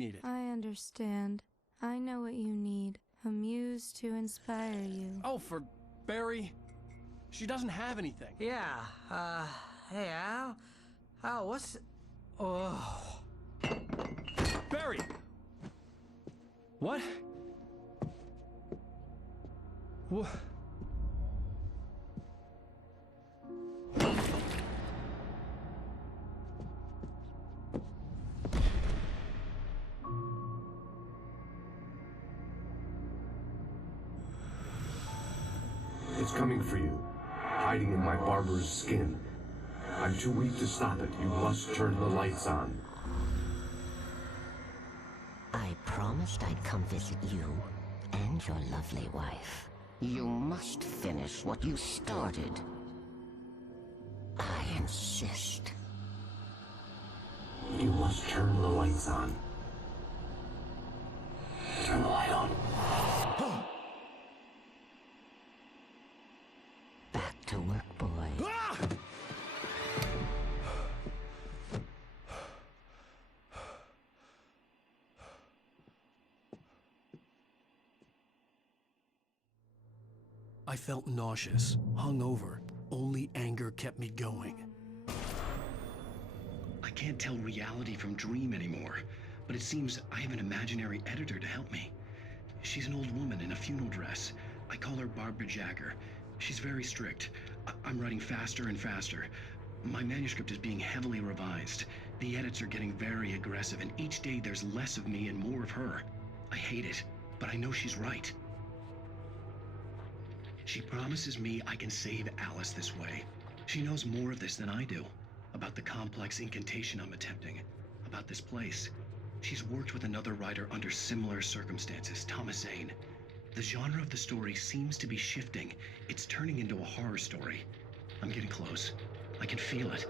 need it. I understand. I know what you need. A muse to inspire you. Oh, for Barry? She doesn't have anything. Yeah, hey, Al? Al, what's... Oh... Barry! What? What? It's coming for you, hiding in my barber's skin. I'm too weak to stop it. You must turn the lights on. I promised I'd come visit you and your lovely wife. You must finish what you started. I insist. You must turn the lights on. Turn the light on. Back to work, boy. Ah! I felt nauseous, hungover. Only anger kept me going. I can't tell reality from dream anymore, but it seems I have an imaginary editor to help me. She's an old woman in a funeral dress. I call her Barbara Jagger. She's very strict. I'm writing faster and faster. My manuscript is being heavily revised. The edits are getting very aggressive, and each day there's less of me and more of her. I hate it, but I know she's right. She promises me I can save Alice this way. She knows more of this than I do. About the complex incantation I'm attempting. About this place. She's worked with another writer under similar circumstances, Thomas Zane. The genre of the story seems to be shifting. It's turning into a horror story. I'm getting close. I can feel it.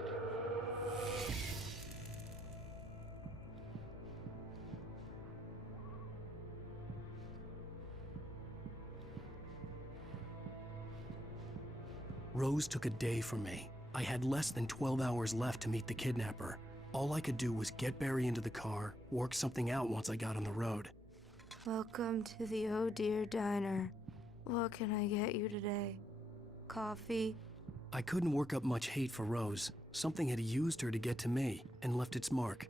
Rose took a day from me. I had less than 12 hours left to meet the kidnapper. All I could do was get Barry into the car, work something out once I got on the road. Welcome to the Oh Dear Diner. What can I get you today? Coffee? I couldn't work up much hate for Rose. Something had used her to get to me and left its mark.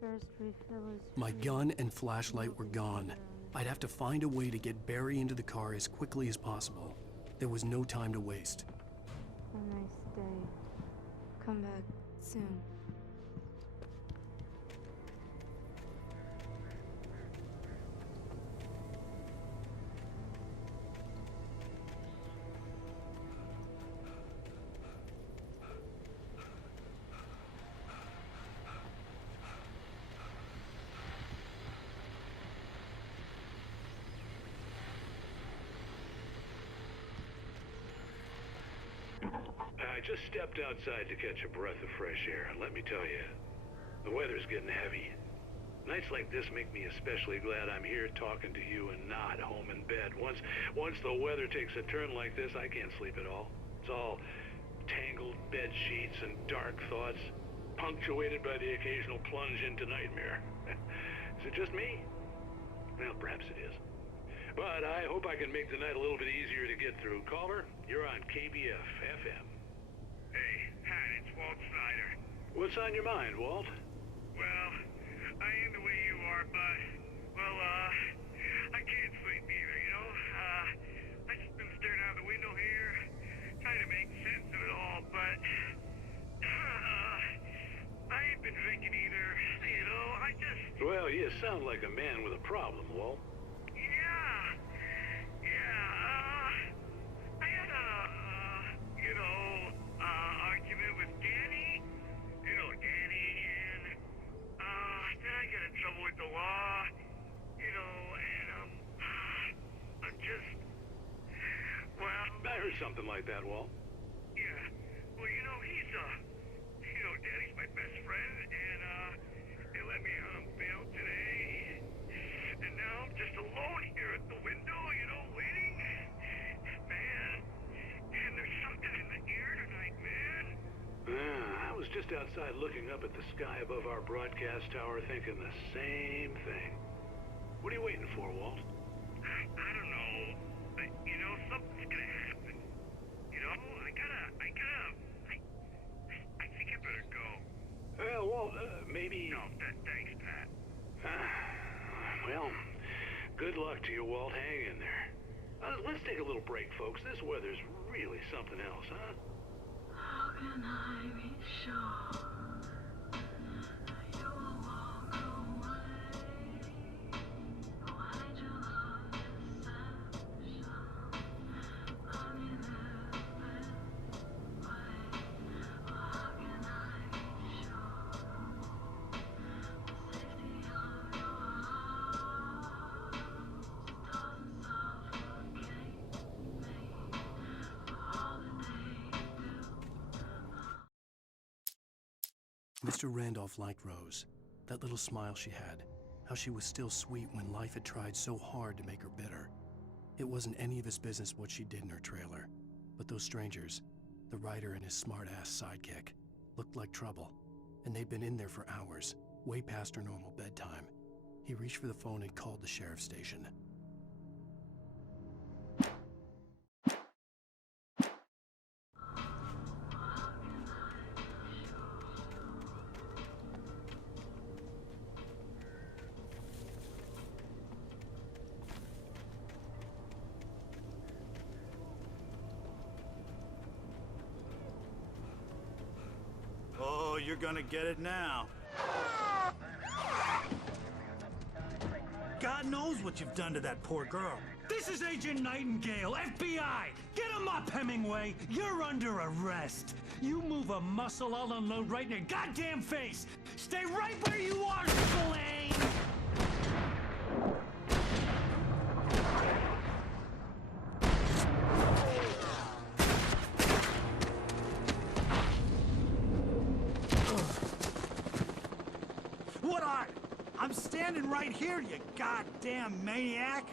First refill is My free. gun and flashlight were gone. I'd have to find a way to get Barry into the car as quickly as possible. There was no time to waste. A nice day. Come back soon. I just stepped outside to catch a breath of fresh air, and let me tell you, the weather's getting heavy. Nights like this make me especially glad I'm here talking to you and not home in bed. Once the weather takes a turn like this, I can't sleep at all. It's all tangled bed sheets and dark thoughts, punctuated by the occasional plunge into nightmare. Is it just me? Well, perhaps it is. But I hope I can make the night a little bit easier to get through. Caller, you're on KBF FM. Hey, Pat, it's Walt Snyder. What's on your mind, Walt? Well, I am the way you are, but, well, I can't sleep either, you know? I just been staring out the window here, trying to make sense of it all, but, I ain't been drinking either, you know? Well, you sound like a man with a problem, Walt. I had a, argument with Danny. You know Danny, and, then I got in trouble with the law, you know, and, I'm just, well... I heard something like that, Walt. Yeah, well, you know, Danny's my best friend, and, they let me on bail today, and now I'm just alone here at the window, you know, waiting. Man, and there's something in the air tonight, man. I was just just outside looking up at the sky above our broadcast tower thinking the same thing. What are you waiting for, Walt? I don't know. You know, something's gonna happen. You know, I think I better go. Walt, maybe... No, thanks, Pat. Well, good luck to you, Walt. Hang in there. Let's take a little break, folks. This weather's really something else, huh? How can I be sure that you will walk away? Why did you love deception? I need the best way. How can I be sure the safety of your heart doesn't suffocate me for all the day you do? Mr. Randolph liked Rose. That little smile she had. How she was still sweet when life had tried so hard to make her bitter. It wasn't any of his business what she did in her trailer. But those strangers, the writer and his smart-ass sidekick, looked like trouble. And they'd been in there for hours, way past her normal bedtime. He reached for the phone and called the sheriff's station. Oh, you're gonna get it now. God knows what you've done to that poor girl. This is Agent Nightingale, FBI! Get him up, Hemingway! You're under arrest! You move a muscle, I'll unload right in your goddamn face! Stay right where you are, Spillane! What are? I'm standing right here, you goddamn maniac!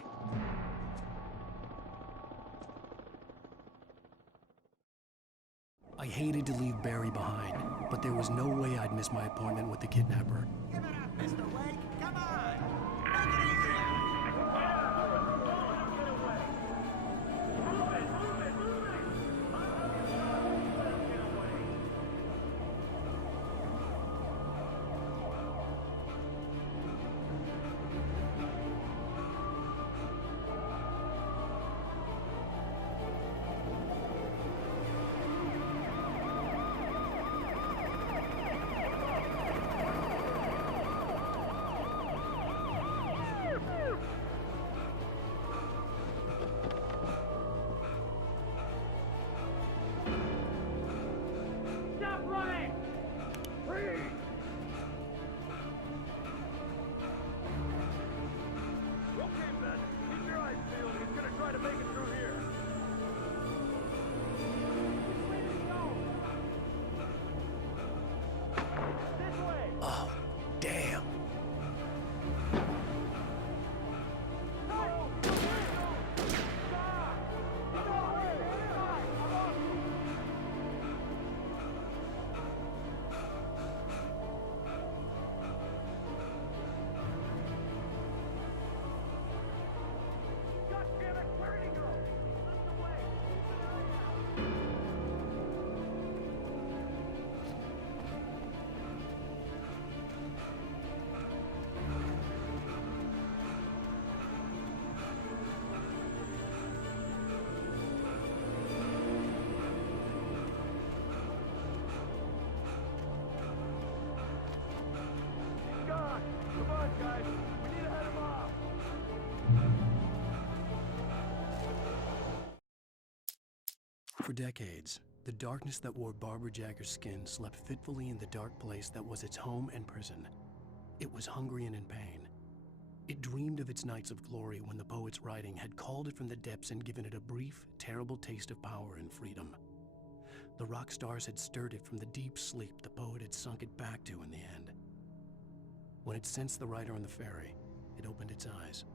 I hated to leave Barry behind, but there was no way I'd miss my appointment with the kidnapper. Give it up, Mr. Wake! Come on! Make it easy! Stop running! Freeze! Okay, Ben. Keep your eyes peeled. He's gonna try to make it through here. Which way did he go? This way! Oh, damn. God damn it! Where did he go? He slipped away. He's gone. Come on, guys. We need to head him off. For decades, the darkness that wore Barbara Jagger's skin slept fitfully in the dark place that was its home and prison. It was hungry and in pain. It dreamed of its nights of glory when the poet's writing had called it from the depths and given it a brief, terrible taste of power and freedom. The rock stars had stirred it from the deep sleep the poet had sunk it back to in the end. When it sensed the writer on the ferry, it opened its eyes.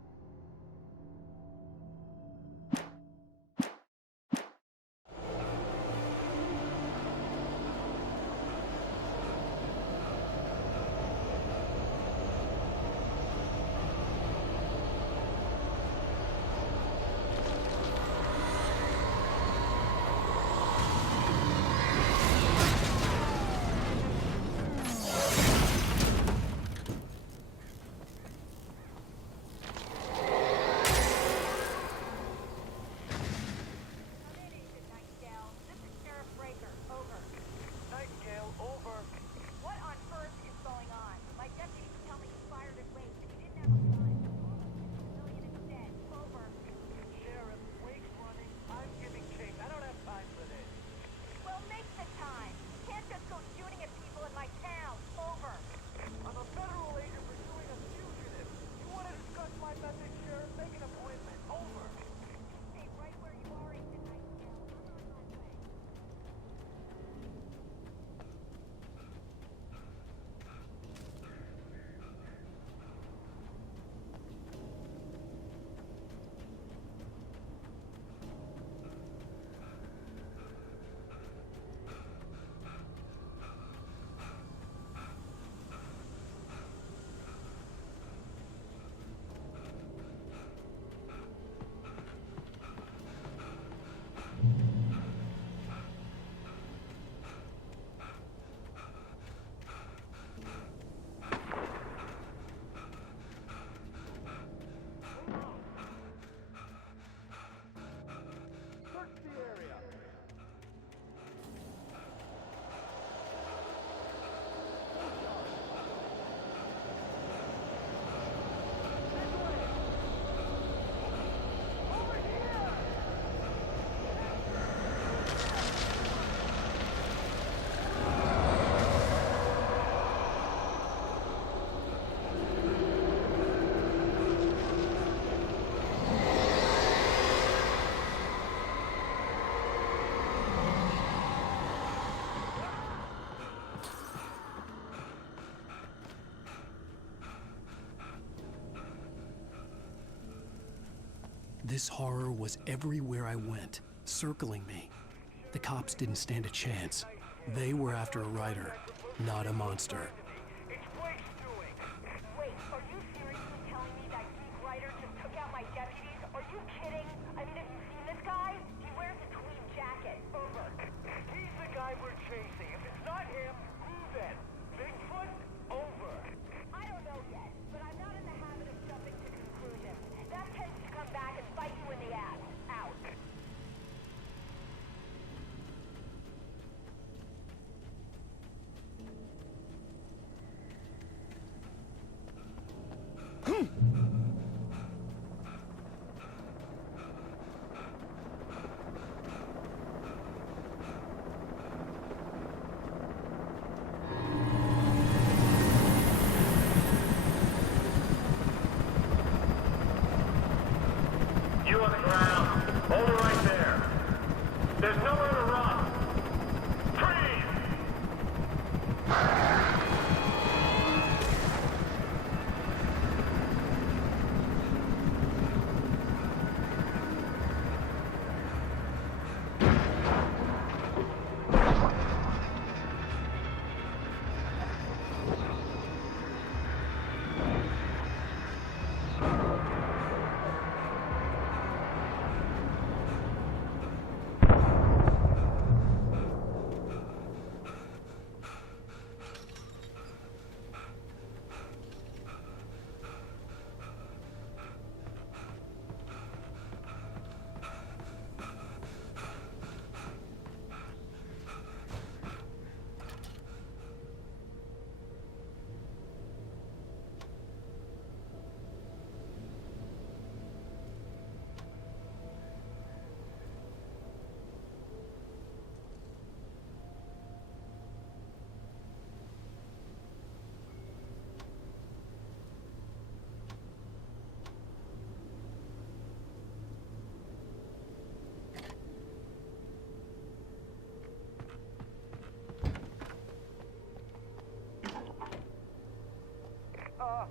This horror was everywhere I went, circling me. The cops didn't stand a chance. They were after a writer, not a monster. It's Blake's doing. Wait, are you seriously telling me that geek writer just took out my deputies? Are you kidding? I mean, have you seen this guy? He wears a tweed jacket. Over. He's the guy we're chasing. If it's not him, who then? Bigfoot? Over. I don't know yet, but I'm not in the habit of jumping to conclusions. That tends to come back and bite you in the ass. Out. You on the ground. Hold it right there. There's nowhere to run. Freeze!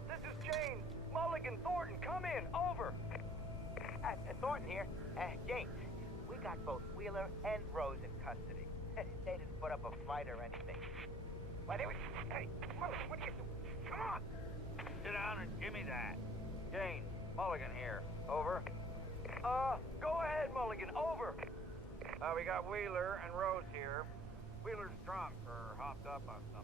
This is James. Mulligan, Thornton, come in. Over. Thornton here. James, we got both Wheeler and Rose in custody. They didn't put up a fight or anything. Why, they were... Hey, Mulligan, what are you doing? Come on! Sit down and give me that. James, Mulligan here. Over. Go ahead, Mulligan. Over. We got Wheeler and Rose here. Wheeler's drunk or hopped up on something.